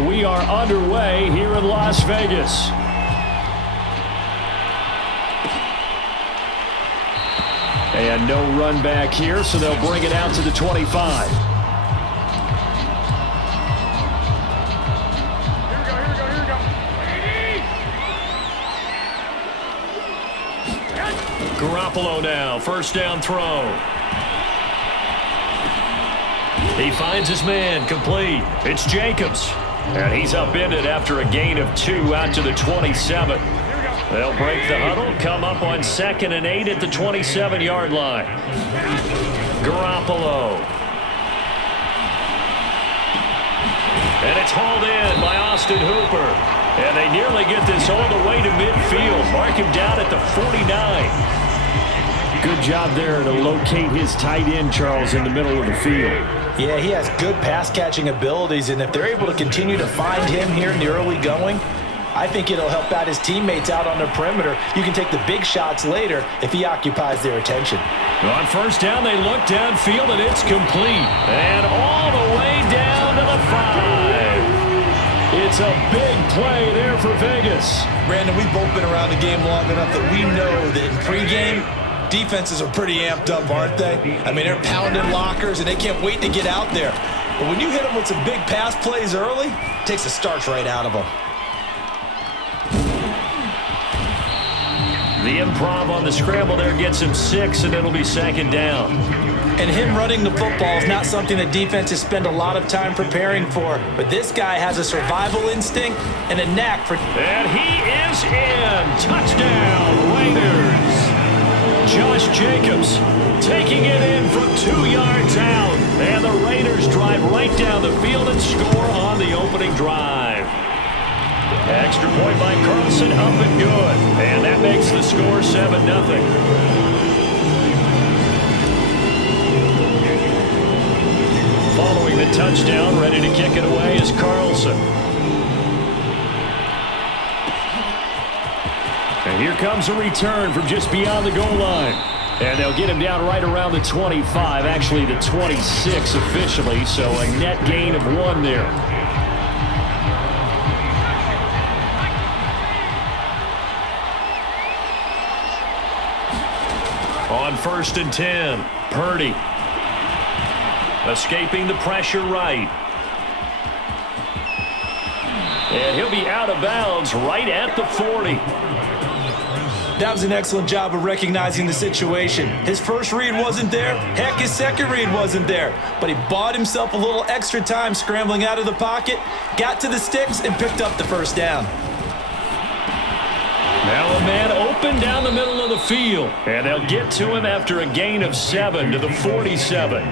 And we are underway here in Las Vegas. And no run back here, so they'll bring it out to the 25. Garoppolo now, first down throw. He finds his man, complete. It's Jacobs. And he's upended after a gain of 2 out to the 27. They'll break the huddle, come up on 2nd and 8 at the 27-yard line. Garoppolo. And it's hauled in by Austin Hooper. And they nearly get this all the way to midfield. Mark him down at the 49. Good job there to locate his tight end, Charles, in the middle of the field. Yeah, he has good pass-catching abilities, and if they're able to continue to find him here in the early going, I think it'll help out his teammates out on the perimeter. You can take the big shots later if he occupies their attention. On first down, they look downfield, and it's complete. And all the way down to the 5. It's a big play there for Vegas. Brandon, we've both been around the game long enough that we know that in pregame, defenses are pretty amped up, aren't they? I mean, they're pounding lockers, and they can't wait to get out there. But when you hit them with some big pass plays early, it takes the starch right out of them. The improv on the scramble there gets him 6, and it'll be 2nd down. And him running the football is not something that defenses spend a lot of time preparing for. But this guy has a survival instinct and a knack for... And he is in. Touchdown, Raiders. Josh Jacobs taking it in from 2 yards out. And the Raiders drive right down the field and score on the opening drive. Extra point by Carlson, up and good. And that makes the score 7-0. Following the touchdown, ready to kick it away is Carlson. And here comes a return from just beyond the goal line. And they'll get him down right around the 25, actually the 26 officially, so a net gain of 1 there. On 1st and 10, Purdy. Escaping the pressure right. And he'll be out of bounds right at the 40. That was an excellent job of recognizing the situation. His first read wasn't there. Heck, his second read wasn't there. But he bought himself a little extra time scrambling out of the pocket, got to the sticks, and picked up the first down. Now a man open down the middle of the field. And they'll get to him after a gain of 7 to the 47.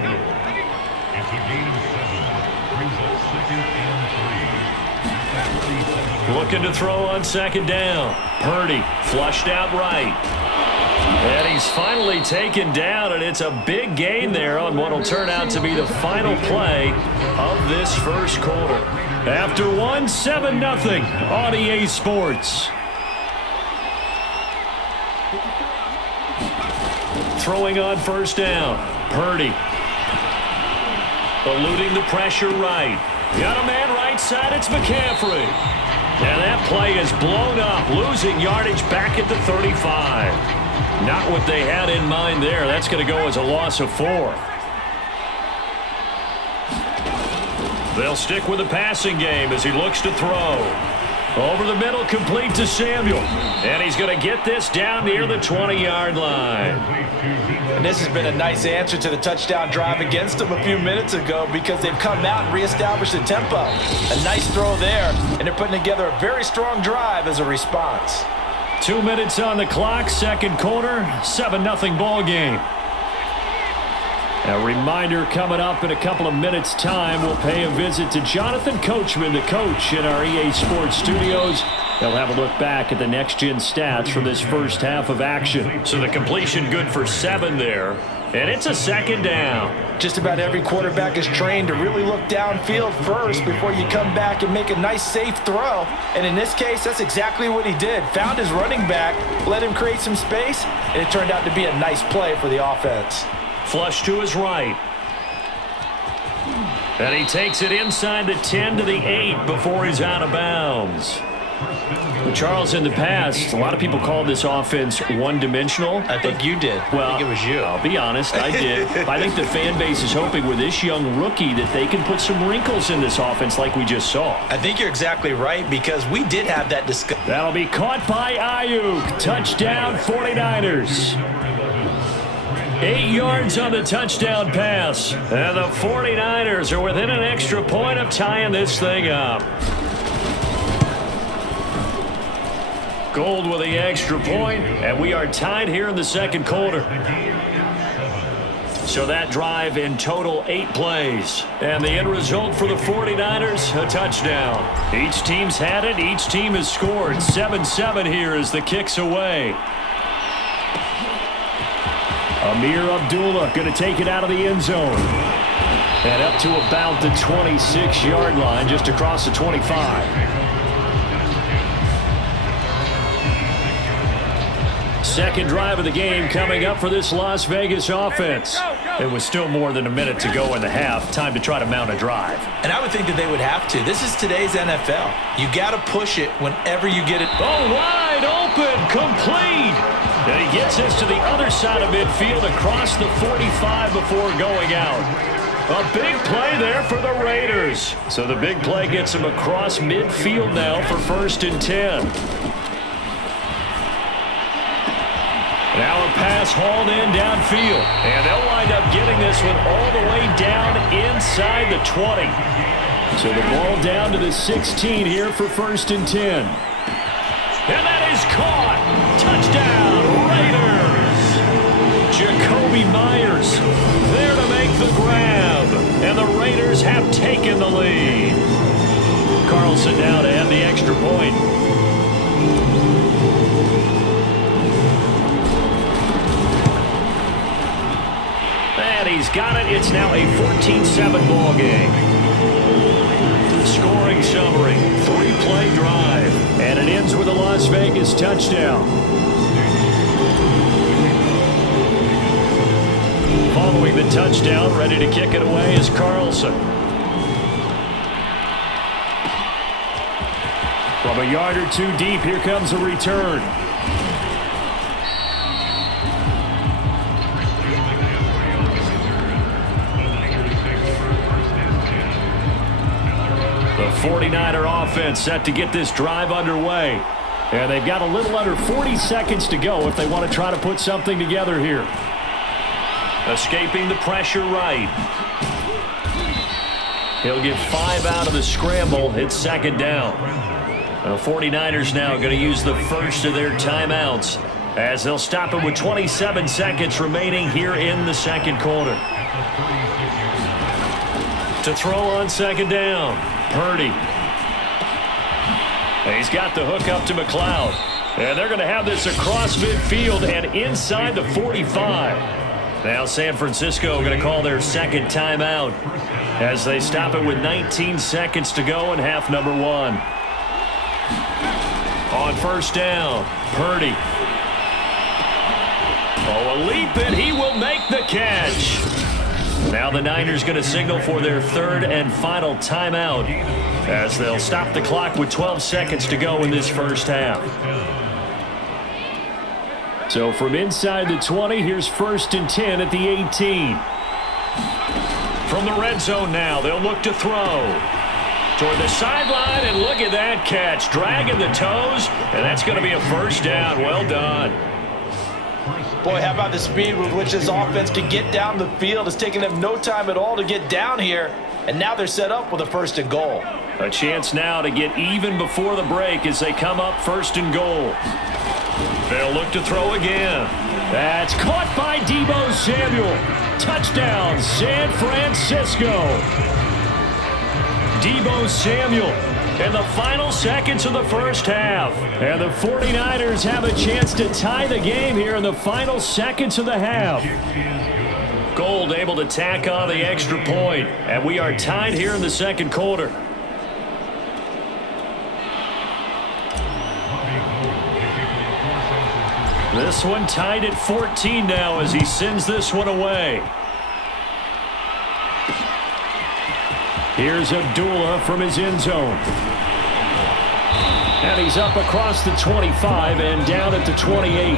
Looking to throw on 2nd down. Purdy flushed out right. And he's finally taken down, and it's a big gain there on what will turn out to be the final play of this first quarter. After 1, 7-0 on EA Sports. Throwing on first down. Purdy. Eluding the pressure right. Got a man right side. It's McCaffrey. And that play is blown up, losing yardage back at the 35. Not what they had in mind there. That's going to go as a loss of 4. They'll stick with the passing game as he looks to throw. Over the middle, complete to Samuel. And he's going to get this down near the 20-yard line. And this has been a nice answer to the touchdown drive against them a few minutes ago because they've come out and reestablished the tempo. A nice throw there, and they're putting together a very strong drive as a response. 2 minutes on the clock, 2nd quarter, 7-0 ball game. A reminder coming up in a couple of minutes' time, we'll pay a visit to Jonathan Coachman, the coach in our EA Sports studios. They'll have a look back at the next-gen stats from this first half of action. So the completion good for 7 there, and it's a 2nd down. Just about every quarterback is trained to really look downfield first before you come back and make a nice, safe throw. And in this case, that's exactly what he did. Found his running back, let him create some space, and it turned out to be a nice play for the offense. Flush to his right. And he takes it inside the 10 to the 8 before he's out of bounds. Well, Charles, in the past, a lot of people called this offense one-dimensional. I think you did. Well, I think it was you. I'll be honest, I did. I think the fan base is hoping with this young rookie that they can put some wrinkles in this offense like we just saw. I think you're exactly right because we did have that discussion. That'll be caught by Ayuk. Touchdown, 49ers. 8 yards on the touchdown pass. And the 49ers are within an extra point of tying this thing up. Gold with the extra point, and we are tied here in the second quarter. So that drive in total 8 plays. And the end result for the 49ers, a touchdown. Each team's had it. Each team has scored. 7-7 here as the kick's away. Amir Abdullah going to take it out of the end zone. And up to about the 26-yard line, just across the 25. Second drive of the game coming up for this Las Vegas offense. It was still more than a minute to go in the half. Time to try to mount a drive. And I would think that they would have to. This is today's NFL. You got to push it whenever you get it. Oh, wide open, complete. And he gets this to the other side of midfield across the 45 before going out. A big play there for the Raiders. So the big play gets him across midfield now for 1st and 10. Now a pass hauled in downfield. And they'll wind up getting this one all the way down inside the 20. So the ball down to the 16 here for 1st and 10. And that is caught. Touchdown, Raiders. Jacoby Myers there to make the grab. And the Raiders have taken the lead. Carlson now to add the extra point. And he's got it. It's now a 14-7 ball game. Scoring summary, 3-play drive, and it ends with a Las Vegas touchdown. Following the touchdown, ready to kick it away is Carlson. From a yard or two deep, here comes a return. The 49er offense set to get this drive underway. And they've got a little under 40 seconds to go if they want to try to put something together here. Escaping the pressure right. He'll get 5 out of the scramble. It's 2nd down. The 49ers now going to use the first of their timeouts as they'll stop it with 27 seconds remaining here in the second quarter. To throw on 2nd down. Purdy. And he's got the hook up to McLeod. And they're going to have this across midfield and inside the 45. Now San Francisco going to call their 2nd timeout as they stop it with 19 seconds to go in half number 1. On 1st down, Purdy. Oh, a leap, and he will make the catch. Now the Niners going to signal for their 3rd and final timeout as they'll stop the clock with 12 seconds to go in this first half. So from inside the 20, here's 1st and 10 at the 18. From the red zone now, they'll look to throw. Toward the sideline, and look at that catch. Dragging the toes, and that's going to be a 1st down. Well done. Boy, how about the speed with which this offense can get down the field? It's taking them no time at all to get down here, and now they're set up with a 1st and goal. A chance now to get even before the break as they come up 1st and goal. They'll look to throw again. That's caught by Deebo Samuel. Touchdown, San Francisco. Deebo Samuel in the final seconds of the first half. And the 49ers have a chance to tie the game here in the final seconds of the half. Gold able to tack on the extra point. And we are tied here in the second quarter. This one tied at 14 now as he sends this one away. Here's Abdullah from his end zone. And he's up across the 25 and down at the 28.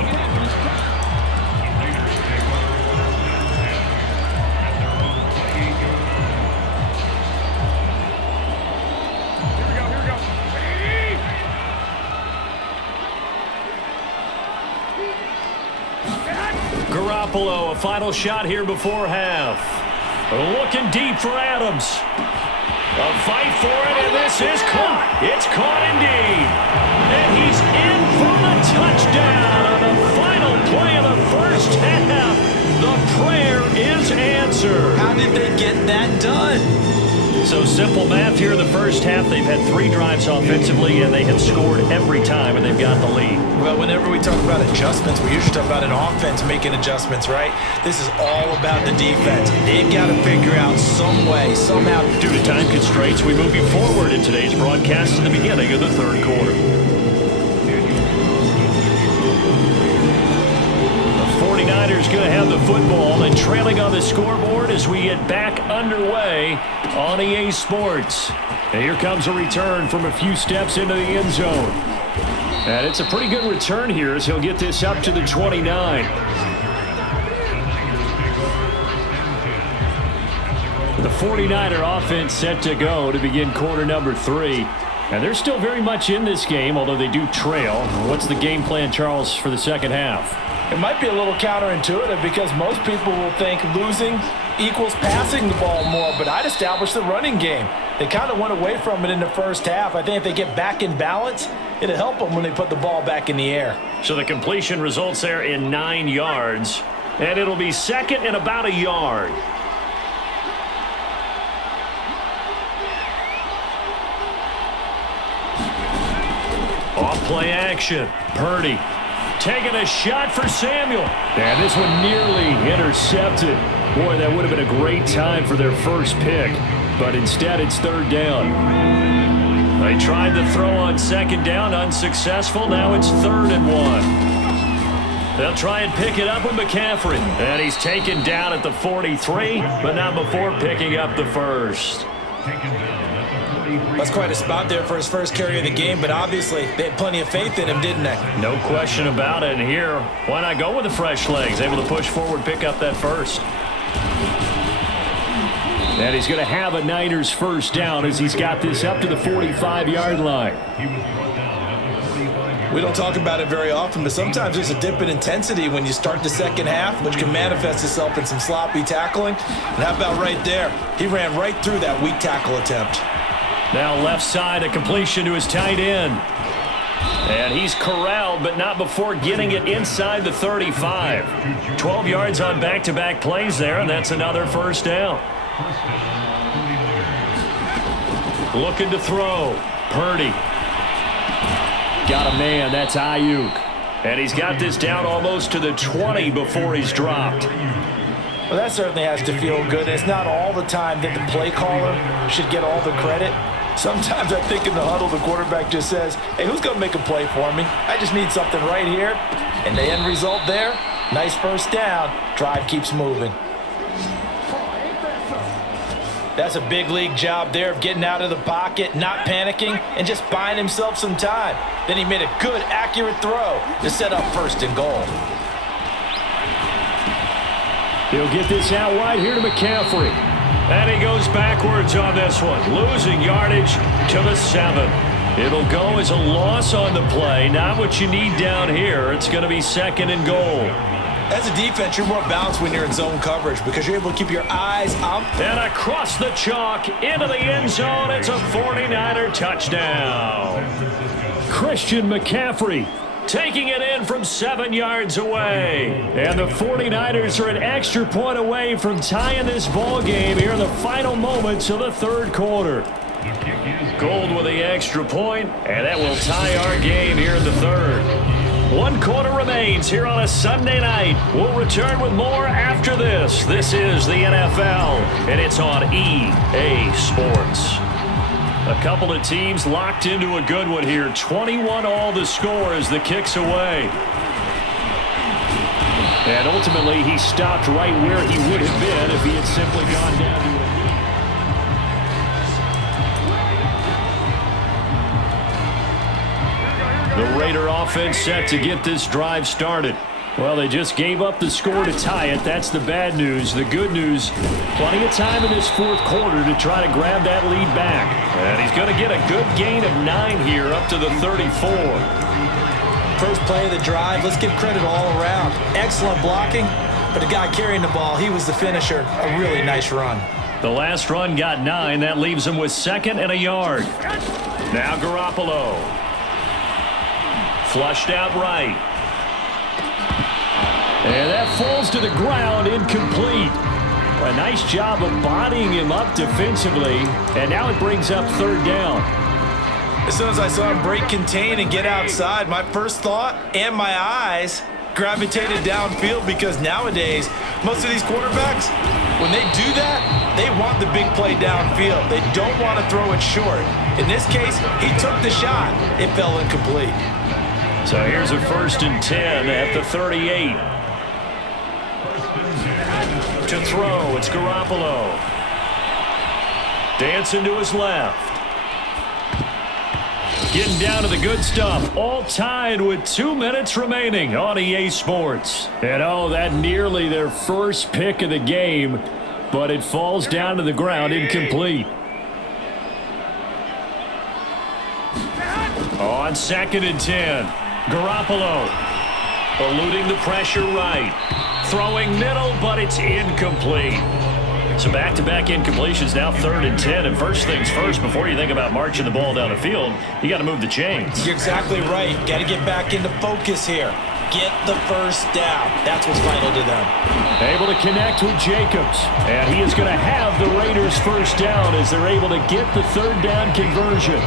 Garoppolo, a final shot here before half. Looking deep for Adams. A fight for it, and this is caught. It's caught indeed. And he's in for the touchdown on the final play of the first half. The prayer is answered. How did they get that done? So simple math here in the first half. They've had 3 drives offensively, and they have scored every time, and they've got the lead. Well, whenever we talk about adjustments, we usually talk about an offense making adjustments, right? This is all about the defense. They've got to figure out some way, somehow. Due to time constraints, we move you forward in today's broadcast to the beginning of the third quarter. The 49ers going to have the football and trailing on the scoreboard as we get back underway on EA Sports. And here comes a return from a few steps into the end zone. And it's a pretty good return here as he'll get this up to the 29. The 49er offense set to go to begin quarter number 3. And they're still very much in this game, although they do trail. What's the game plan, Charles, for the second half? It might be a little counterintuitive because most people will think losing equals passing the ball more, but I'd establish the running game. They kind of went away from it in the first half. I think if they get back in balance, it'll help them when they put the ball back in the air. So the completion results there in 9 yards, and it'll be second and about a yard. Off play action. Purdy taking a shot for Samuel. And this one nearly intercepted. Boy, that would have been a great time for their first pick. But instead, it's third down. They tried the throw on second down, unsuccessful. Now it's 3rd and 1. They'll try and pick it up with McCaffrey. And he's taken down at the 43, but not before picking up the first. That's quite a spot there for his first carry of the game, but obviously they had plenty of faith in him, didn't they? No question about it. And here, why not go with the fresh legs? Able to push forward, pick up that first. And he's going to have a Niners first down as he's got this up to the 45-yard line. We don't talk about it very often, but sometimes there's a dip in intensity when you start the second half, which can manifest itself in some sloppy tackling. And how about right there? He ran right through that weak tackle attempt. Now left side, a completion to his tight end. And he's corralled, but not before getting it inside the 35. 12 yards on back-to-back plays there, and that's another first down. Looking to throw. Purdy. Got a man, that's Ayuk. And he's got this down almost to the 20 before he's dropped. Well, that certainly has to feel good. It's not all the time that the play caller should get all the credit. Sometimes I think in the huddle, the quarterback just says, hey, who's going to make a play for me? I just need something right here. And the end result there, nice first down. Drive keeps moving. That's a big league job there of getting out of the pocket, not panicking, and just buying himself some time. Then he made a good, accurate throw to set up 1st and goal. He'll get this out wide here to McCaffrey. And he goes backwards on this one, losing yardage to the 7. It'll go as a loss on the play. Not what you need down here. It's going to be 2nd and goal. As a defense, you're more balanced when you're in zone coverage because you're able to keep your eyes up. And across the chalk into the end zone. It's a 49er touchdown. Christian McCaffrey taking it in from 7 yards away. And the 49ers are an extra point away from tying this ball game here in the final moments of the third quarter. Gold with the extra point, and that will tie our game here in the third. 1 quarter remains here on a Sunday night. We'll return with more after this. This is the NFL, and it's on EA Sports. A couple of teams locked into a good one here. 21-all the score as the kick's away. And ultimately, he stopped right where he would have been if he had simply gone down to a The Raider offense set to get this drive started. Well, they just gave up the score to tie it. That's the bad news. The good news, plenty of time in this fourth quarter to try to grab that lead back. And he's going to get a good gain of 9 here up to the 34. First play of the drive, let's give credit all around. Excellent blocking, but the guy carrying the ball, he was the finisher. A really nice run. The last run got 9. That leaves him with 2nd and a yard. Now Garoppolo. Flushed out right. And that falls to the ground, incomplete. A nice job of bodying him up defensively, and now it brings up 3rd down. As soon as I saw him break contain and get outside, my first thought and my eyes gravitated downfield, because nowadays, most of these quarterbacks, when they do that, they want the big play downfield. They don't want to throw it short. In this case, he took the shot. It fell incomplete. So here's a 1st and 10 at the 38. To throw, it's Garoppolo. Dancing to his left. Getting down to the good stuff. All tied with 2 minutes remaining on EA Sports. And oh, that nearly their first pick of the game, but it falls down to the ground, incomplete. On 2nd and 10, Garoppolo eluding the pressure right. Throwing middle, but it's incomplete. So back-to-back incompletions, now 3rd and 10. And first things first, before you think about marching the ball down the field, you got to move the chains. You're exactly right. Got to get back into focus here. Get the first down. That's what's vital to them. Able to connect with Jacobs. And he is going to have the Raiders' first down as they're able to get the 3rd down conversion.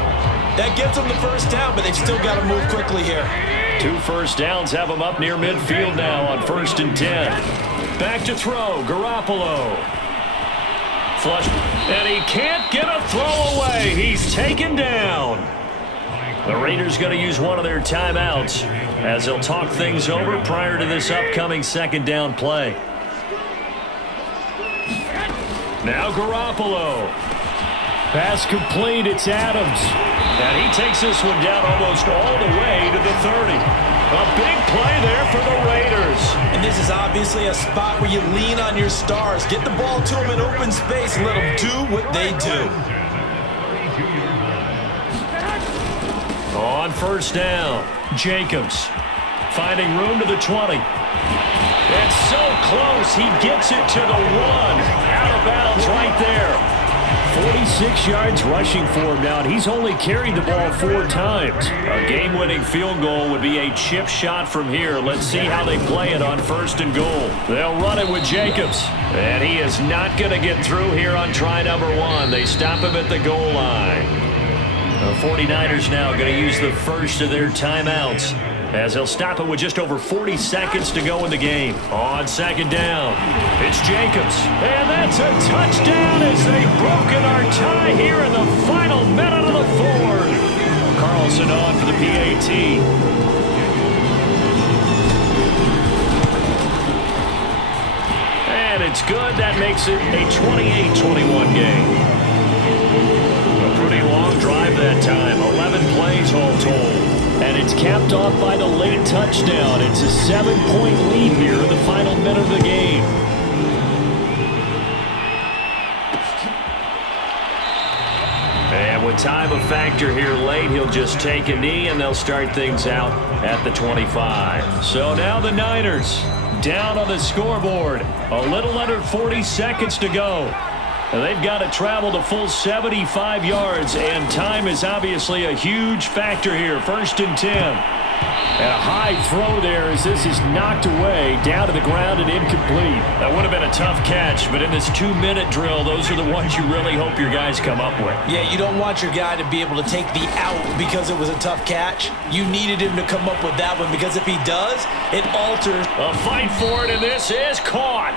That gets them the first down, but they've still got to move quickly here. 2 first downs have them up near midfield now on 1st and 10. Back to throw, Garoppolo. Flush, and he can't get a throw away. He's taken down. The Raiders going to use one of their timeouts as they'll talk things over prior to this upcoming 2nd down play. Now Garoppolo. Pass complete, it's Adams. And he takes this one down almost all the way to the 30. A big play there for the Raiders. And this is obviously a spot where you lean on your stars. Get the ball to them in open space and let them do what they do. On 1st down, Jacobs finding room to the 20. It's so close, he gets it to the 1. Out of bounds right there. 46 yards rushing for him now, and he's only carried the ball 4 times. A game-winning field goal would be a chip shot from here. Let's see how they play it on 1st and goal. They'll run it with Jacobs, and he is not going to get through here on try number 1. They stop him at the goal line. The 49ers now going to use the first of their timeouts as they'll stop it with just over 40 seconds to go in the game. On 2nd down, it's Jacobs. And that's a touchdown as they've broken our tie here in the final minute of the 4th. Carlson on for the PAT. And it's good. That makes it a 28-21 game. A pretty long drive that time. 11 plays all told. And it's capped off by the late touchdown. It's a 7-point lead here in the final minute of the game. And with time a factor here late, he'll just take a knee and they'll start things out at the 25. So now the Niners down on the scoreboard. A little under 40 seconds to go. They've got to travel the full 75 yards, and time is obviously a huge factor here. 1st and 10. And a high throw there as this is knocked away, down to the ground and incomplete. That would have been a tough catch, but in this 2-minute drill, those are the ones you really hope your guys come up with. Yeah, you don't want your guy to be able to take the out because it was a tough catch. You needed him to come up with that one, because if he does, it alters. A fight for it, and this is caught.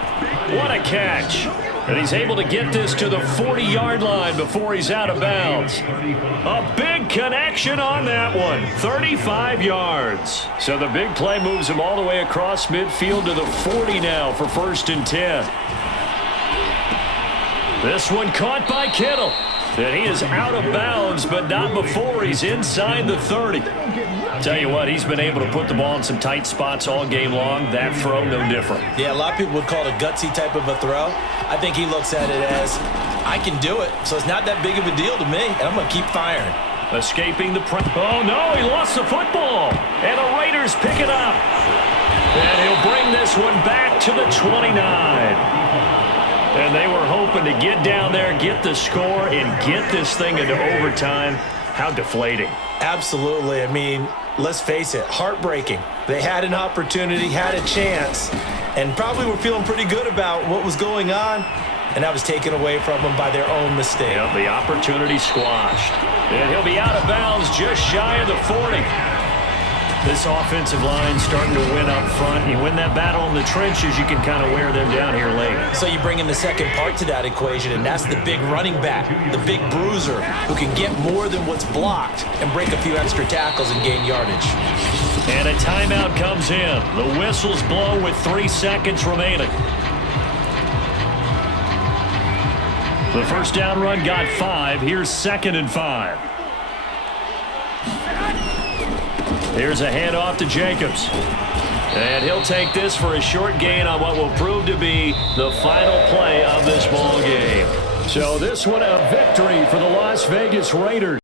What a catch. And he's able to get this to the 40-yard line before he's out of bounds. A big connection on that one. 35 yards. So the big play moves him all the way across midfield to the 40 now for 1st and 10. This one caught by Kittle. And he is out of bounds, but not before he's inside the 30. Tell you what, he's been able to put the ball in some tight spots all game long. That throw, no different. Yeah, a lot of people would call it a gutsy type of a throw. I think he looks at it as, I can do it, so it's not that big of a deal to me, and I'm going to keep firing. Escaping the press. Oh, no, he lost the football. And the Raiders pick it up. And he'll bring this one back to the 29. And they were hoping to get down there, get the score, and get this thing into overtime. How deflating. Absolutely. I mean, let's face it, heartbreaking. They had an opportunity, had a chance, and probably were feeling pretty good about what was going on, and that was taken away from them by their own mistake. Yep, the opportunity squashed. And he'll be out of bounds just shy of the 40. This offensive line starting to win up front. You win that battle in the trenches, you can kind of wear them down here late. So you bring in the second part to that equation, and that's the big running back, the big bruiser, who can get more than what's blocked and break a few extra tackles and gain yardage. And a timeout comes in. The whistles blow with 3 seconds remaining. The first down run got 5. Here's 2nd and 5. Here's a handoff to Jacobs. And he'll take this for a short gain on what will prove to be the final play of this ball game. So this one a victory for the Las Vegas Raiders.